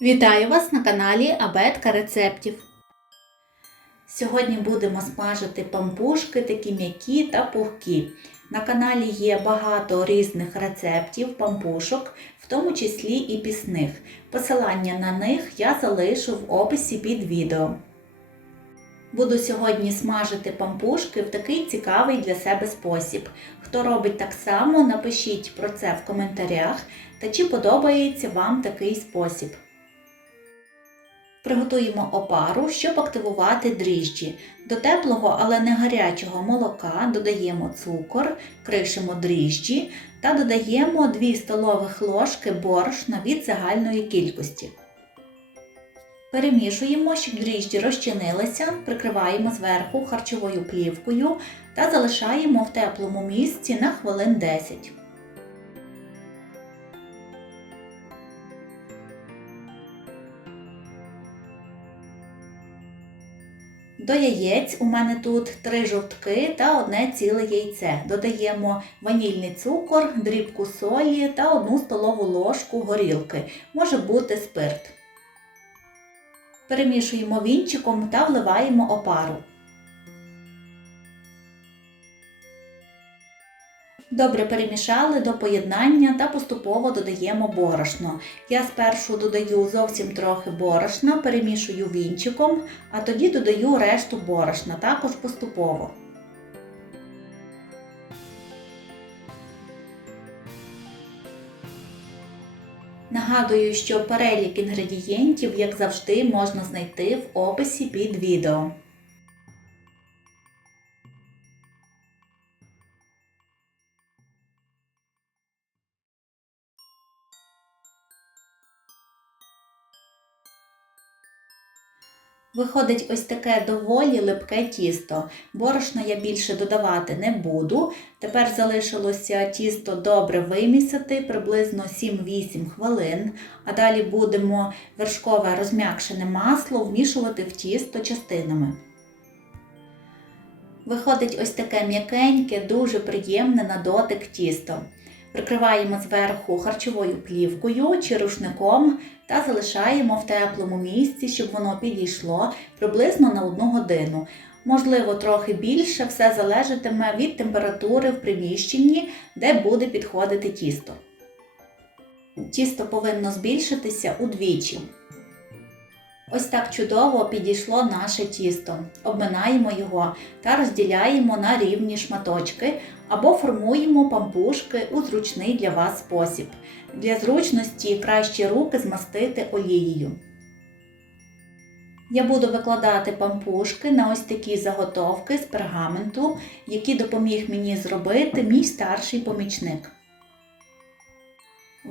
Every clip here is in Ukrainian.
Вітаю вас на каналі Абетка рецептів. Сьогодні будемо смажити пампушки, такі м'які та пухкі. На каналі є багато різних рецептів пампушок, в тому числі і пісних. Посилання на них я залишу в описі під відео. Буду сьогодні смажити пампушки в такий цікавий для себе спосіб. Хто робить так само, напишіть про це в коментарях та чи подобається вам такий спосіб. Приготуємо опару, щоб активувати дріжджі. До теплого, але не гарячого молока додаємо цукор, кришимо дріжджі та додаємо 2 столових ложки борошна від загальної кількості. Перемішуємо, щоб дріжджі розчинилися, прикриваємо зверху харчовою плівкою та залишаємо в теплому місці на хвилин 10. До яєць у мене тут 3 жовтки та одне ціле яйце. Додаємо ванільний цукор, дрібку солі та 1 столову ложку горілки. Може бути спирт. Перемішуємо вінчиком та вливаємо опару. Добре перемішали до поєднання та поступово додаємо борошно. Я спершу додаю зовсім трохи борошна, перемішую вінчиком, а тоді додаю решту борошна, також поступово. Нагадую, що перелік інгредієнтів, як завжди, можна знайти в описі під відео. Виходить ось таке доволі липке тісто. Борошна я більше додавати не буду. Тепер залишилося тісто добре вимісити приблизно 7-8 хвилин, а далі будемо вершкове розм'якшене масло вмішувати в тісто частинами. Виходить ось таке м'якеньке, дуже приємне на дотик тісто. Прикриваємо зверху харчовою плівкою чи рушником та залишаємо в теплому місці, щоб воно підійшло приблизно на 1 годину. Можливо, трохи більше, все залежатиме від температури в приміщенні, де буде підходити тісто. Тісто повинно збільшитися удвічі. Ось так чудово підійшло наше тісто. Обминаємо його та розділяємо на рівні шматочки або формуємо пампушки у зручний для вас спосіб. Для зручності краще руки змастити олією. Я буду викладати пампушки на ось такі заготовки з пергаменту, які допоміг мені зробити мій старший помічник.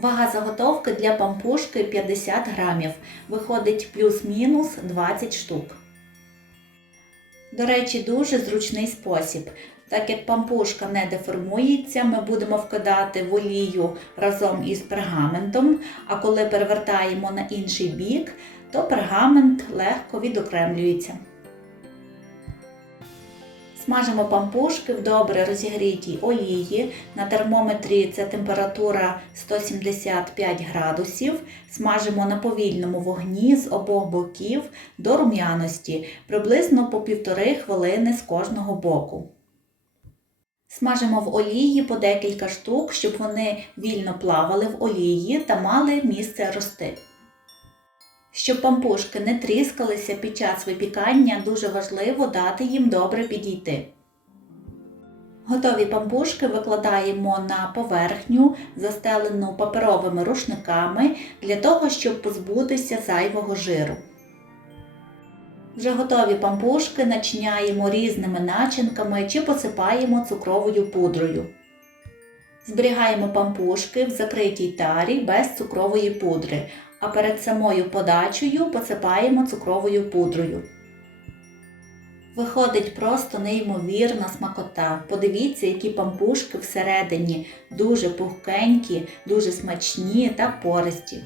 Вага заготовки для пампушки 50 грамів. Виходить плюс-мінус 20 штук. До речі, дуже зручний спосіб. Так як пампушка не деформується, ми будемо вкидати в олію разом із пергаментом, а коли перевертаємо на інший бік, то пергамент легко відокремлюється. Смажимо пампушки в добре розігрітій олії. На термометрі це температура 175 градусів. Смажимо на повільному вогні з обох боків до рум'яності, приблизно по півтори хвилини з кожного боку. Смажимо в олії по декілька штук, щоб вони вільно плавали в олії та мали місце рости. Щоб пампушки не тріскалися під час випікання, дуже важливо дати їм добре підійти. Готові пампушки викладаємо на поверхню, застелену паперовими рушниками, для того, щоб позбутися зайвого жиру. Вже готові пампушки начиняємо різними начинками чи посипаємо цукровою пудрою. Зберігаємо пампушки в закритій тарі без цукрової пудри, а перед самою подачею посипаємо цукровою пудрою. Виходить просто неймовірна смакота. Подивіться, які пампушки всередині дуже пухкенькі, дуже смачні та пористі.